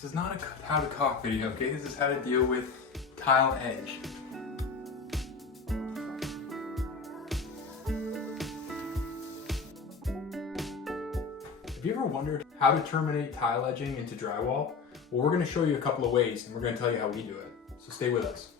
This is not a how to caulk video, okay? This is how to deal with tile edge. Have you ever wondered how to terminate tile edging into drywall? Well, we're going to show you a couple of ways and we're going to tell you how we do it. So stay with us.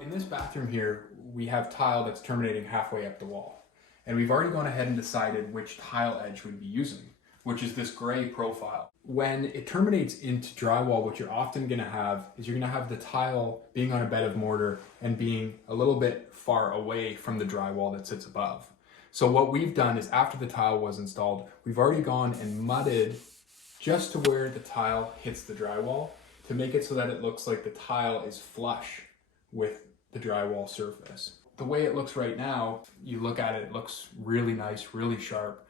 In this bathroom here, we have tile that's terminating halfway up the wall. And we've already gone ahead and decided which tile edge we'd be using, which is this gray profile. When it terminates into drywall, what you're often going to have is you're going to have the tile being on a bed of mortar and being a little bit far away from the drywall that sits above. So what we've done is after the tile was installed, we've already gone and mudded just to where the tile hits the drywall to make it so that it looks like the tile is flush with the drywall surface. The way it looks right now, you look at it, it looks really nice, really sharp.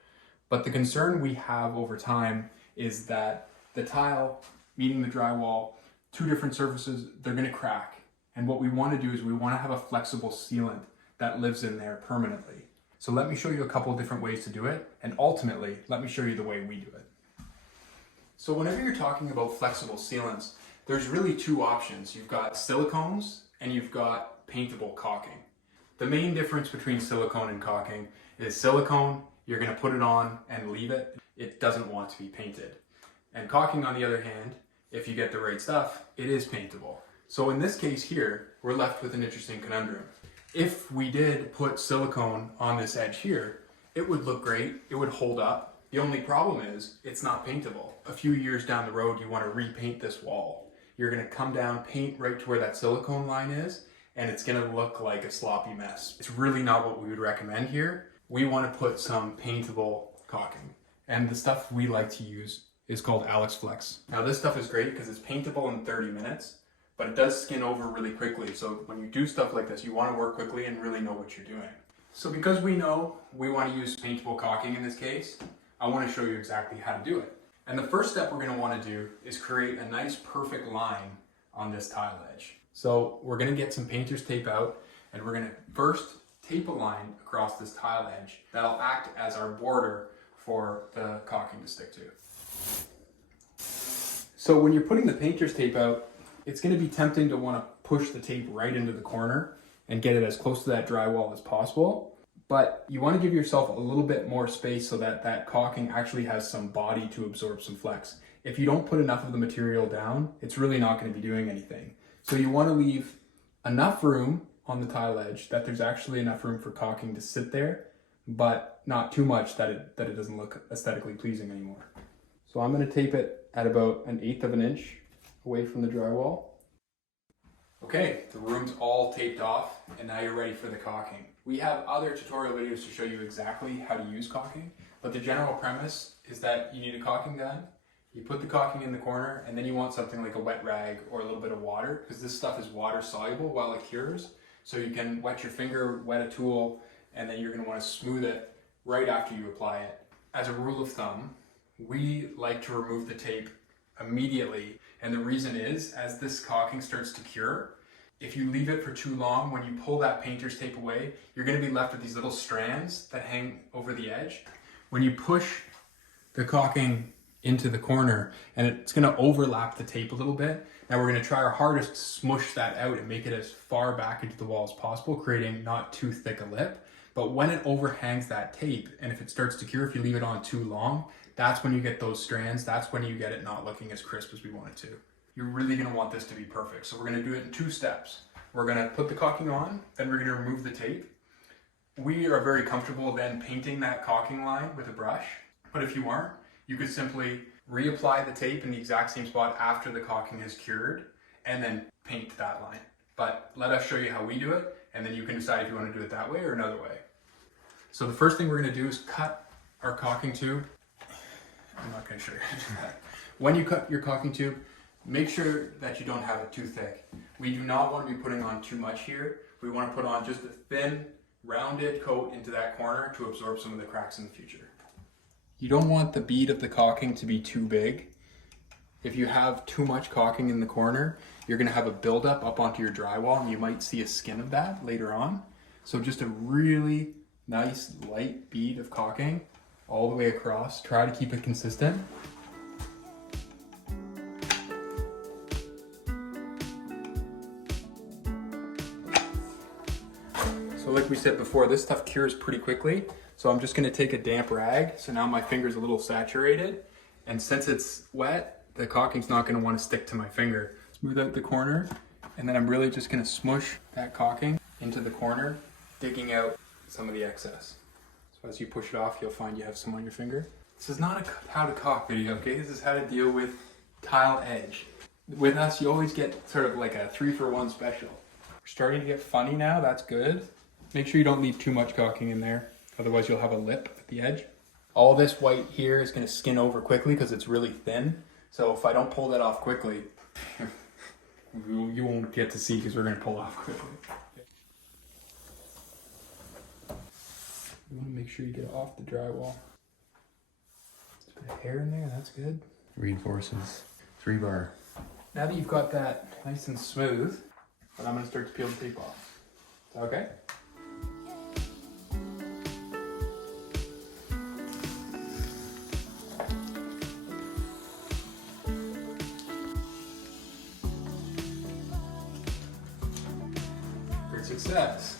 But the concern we have over time is that the tile meeting the drywall, two different surfaces, they're going to crack. And what we want to do is we want to have a flexible sealant that lives in there permanently. So let me show you a couple of different ways to do it. And ultimately, let me show you the way we do it. So whenever you're talking about flexible sealants, there's really two options. You've got silicones and you've got paintable caulking. The main difference between silicone and caulking is silicone, you're going to put it on and leave it. It doesn't want to be painted. And caulking, on the other hand, if you get the right stuff, it is paintable. So in this case here, we're left with an interesting conundrum. If we did put silicone on this edge here, it would look great, it would hold up. The only problem is it's not paintable. A few years down the road, you want to repaint this wall. You're going to come down, paint right to where that silicone line is, and it's going to look like a sloppy mess. It's really not what we would recommend here. We want to put some paintable caulking. And the stuff we like to use is called Alex Flex. Now this stuff is great because it's paintable in 30 minutes, but it does skin over really quickly. So when you do stuff like this, you want to work quickly and really know what you're doing. So because we know we want to use paintable caulking in this case, I want to show you exactly how to do it. And the first step we're going to want to do is create a nice perfect line on this tile edge. So we're going to get some painter's tape out and we're going to first tape a line across this tile edge that'll act as our border for the caulking to stick to. So when you're putting the painter's tape out, it's going to be tempting to want to push the tape right into the corner and get it as close to that drywall as possible. But you want to give yourself a little bit more space so that that caulking actually has some body to absorb some flex. If you don't put enough of the material down, it's really not going to be doing anything. So you want to leave enough room on the tile edge that there's actually enough room for caulking to sit there, but not too much that it doesn't look aesthetically pleasing anymore. So I'm going to tape it at about 1/8 of an inch away from the drywall. Okay, the room's all taped off and now you're ready for the caulking. We have other tutorial videos to show you exactly how to use caulking, but the general premise is that you need a caulking gun. You put the caulking in the corner and then you want something like a wet rag or a little bit of water because this stuff is water soluble while it cures. So you can wet your finger, wet a tool, and then you're going to want to smooth it right after you apply it. As a rule of thumb, we like to remove the tape immediately. And the reason is, as this caulking starts to cure, if you leave it for too long, when you pull that painter's tape away, you're going to be left with these little strands that hang over the edge. When you push the caulking into the corner and it's going to overlap the tape a little bit. Now we're going to try our hardest to smush that out and make it as far back into the wall as possible, creating not too thick a lip. But when it overhangs that tape and if it starts to cure, if you leave it on too long, that's when you get those strands. That's when you get it not looking as crisp as we want it to. You're really going to want this to be perfect. So we're going to do it in 2 steps. We're going to put the caulking on, then we're going to remove the tape. We are very comfortable then painting that caulking line with a brush. But if you aren't, you could simply reapply the tape in the exact same spot after the caulking is cured and then paint that line. But let us show you how we do it and then you can decide if you want to do it that way or another way. So the first thing we're going to do is cut our caulking tube. I'm not going to show you how to do that. When you cut your caulking tube, make sure that you don't have it too thick. We do not want to be putting on too much here. We want to put on just a thin, rounded coat into that corner to absorb some of the cracks in the future. You don't want the bead of the caulking to be too big. If you have too much caulking in the corner, you're going to have a buildup up onto your drywall and you might see a skin of that later on. So just a really nice light bead of caulking all the way across. Try to keep it consistent. So like we said before, this stuff cures pretty quickly. So I'm just gonna take a damp rag. So now my finger's a little saturated. And since it's wet, the caulking's not gonna wanna stick to my finger. Smooth out the corner. And then I'm really just gonna smush that caulking into the corner, digging out some of the excess. So as you push it off, you'll find you have some on your finger. This is not a how to caulk video, okay? This is how to deal with tile edge. With us, you always get sort of like a 3-for-1 special. We're starting to get funny now, that's good. Make sure you don't leave too much caulking in there, otherwise you'll have a lip at the edge. All this white here is gonna skin over quickly because it's really thin. So if I don't pull that off quickly, you won't get to see because we're gonna pull off quickly. You wanna make sure you get it off the drywall. Just a bit of hair in there, that's good. Reinforces 3-bar. Now that you've got that nice and smooth, then I'm gonna start to peel the tape off. Is that okay? Great success.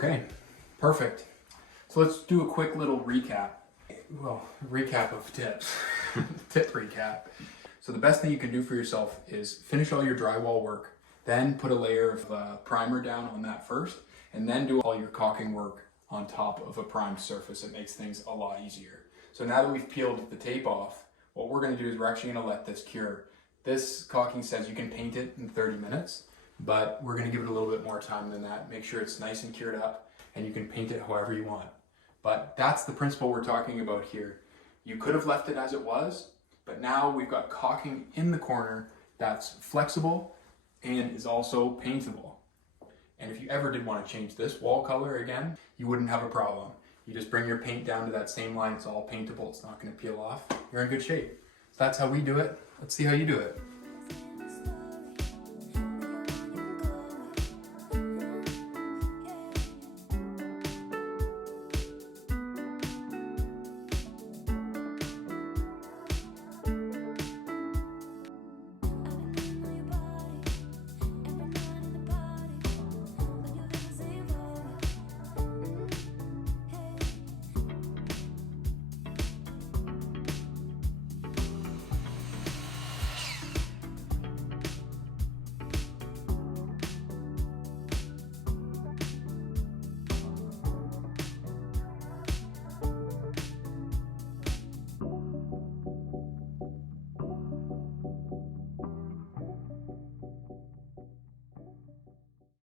Okay, perfect. So let's do a quick little recap. Well, recap of tips. Tip recap. So the best thing you can do for yourself is finish all your drywall work, then put a layer of primer down on that first, and then do all your caulking work on top of a primed surface. It makes things a lot easier. So now that we've peeled the tape off, what we're gonna do is we're actually gonna let this cure. This caulking says you can paint it in 30 minutes. But we're gonna give it a little bit more time than that. Make sure it's nice and cured up and you can paint it however you want. But that's the principle we're talking about here. You could have left it as it was, but now we've got caulking in the corner that's flexible and is also paintable. And if you ever did want to change this wall color again, you wouldn't have a problem. You just bring your paint down to that same line, it's all paintable, it's not gonna peel off. You're in good shape. So that's how we do it. Let's see how you do it.